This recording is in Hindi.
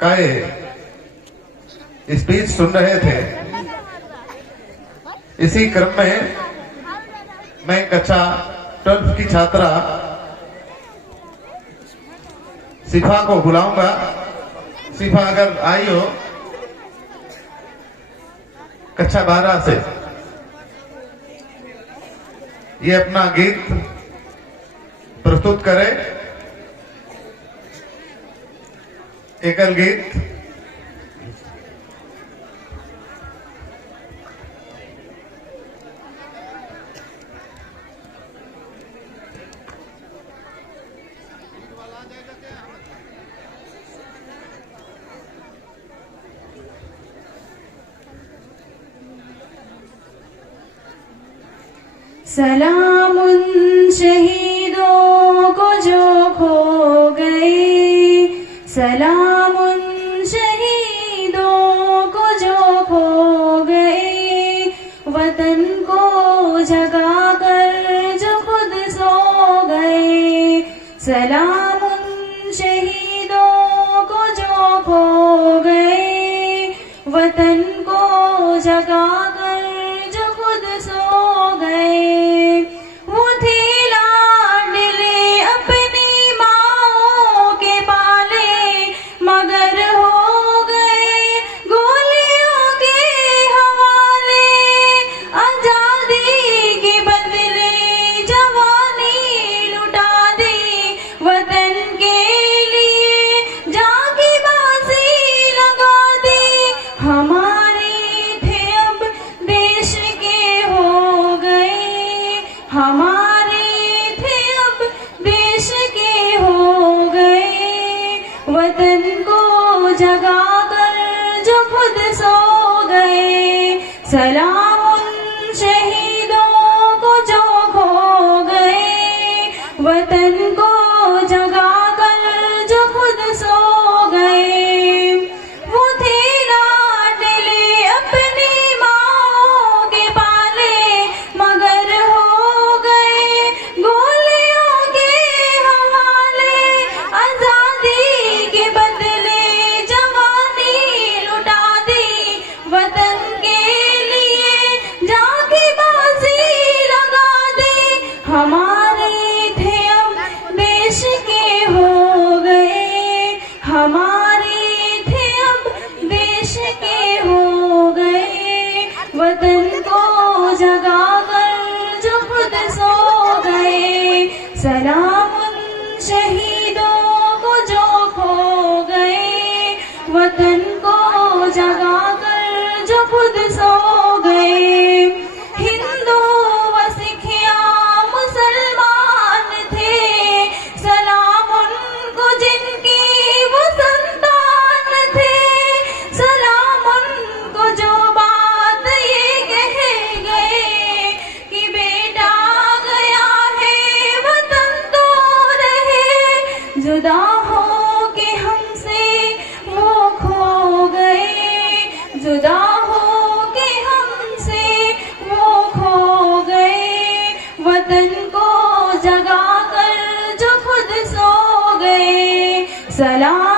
का स्पीच सुन रहे थे। इसी क्रम में मैं कक्षा 12 की छात्रा शिफा को बुलाऊंगा। शिफा अगर आई हो कक्षा 12 से, ये अपना गीत प्रस्तुत करे, एकल गीत। सलाम उन शहीदों को जो खो गए, सलाम उन शहीदों को जो खो गए, वतन को जगा कर जो खुद सो गए। सलाम उन शहीदों को जो खो गए, वतन को जगा कर जो खुद सो गए। वो थे लाडले अपनी माओ के पाले, मगर हो गए गोलियों के हवाले। आजादी के बदले जवानी लुटा दी, वतन के लिए जाके बाजी लगा दी। हमारे थे अब देश के हो गए, हमारे थे अब देश के हो गए, वतन को जगा कर जो खुद सो गए। सलाम उन शहीदों को जो खो गए, वतन को जगा कर जो खुद सो गए। वो थे लाडले अपनी माओ के पाले, मगर हो गए गोलियों के हवाले। आजादी के बदले जवानी लुटा दी, वतन के लिए जाके बाजी लगा दी। हमारे थे अब देश के हो गए, हमारे थे अब देश के हो गए, वतन को जगा कर जो खुद सो गए। सलाम उन शहीदों को जो खो गए, वतन को जगा कर जो खुद सो गए। हिंदू व सिख या मुसलमान थे, सलाम उनको जिनकी वो संतान थे। सलाम उनको जो बात ये कह गए कि बेटा गया है वतन तो रहे। जुदा हो के हमसे वो खो गए, जुदा हो के हमसे वो खो गए, वतन को जगा कर जो खुद सो गए। सलाम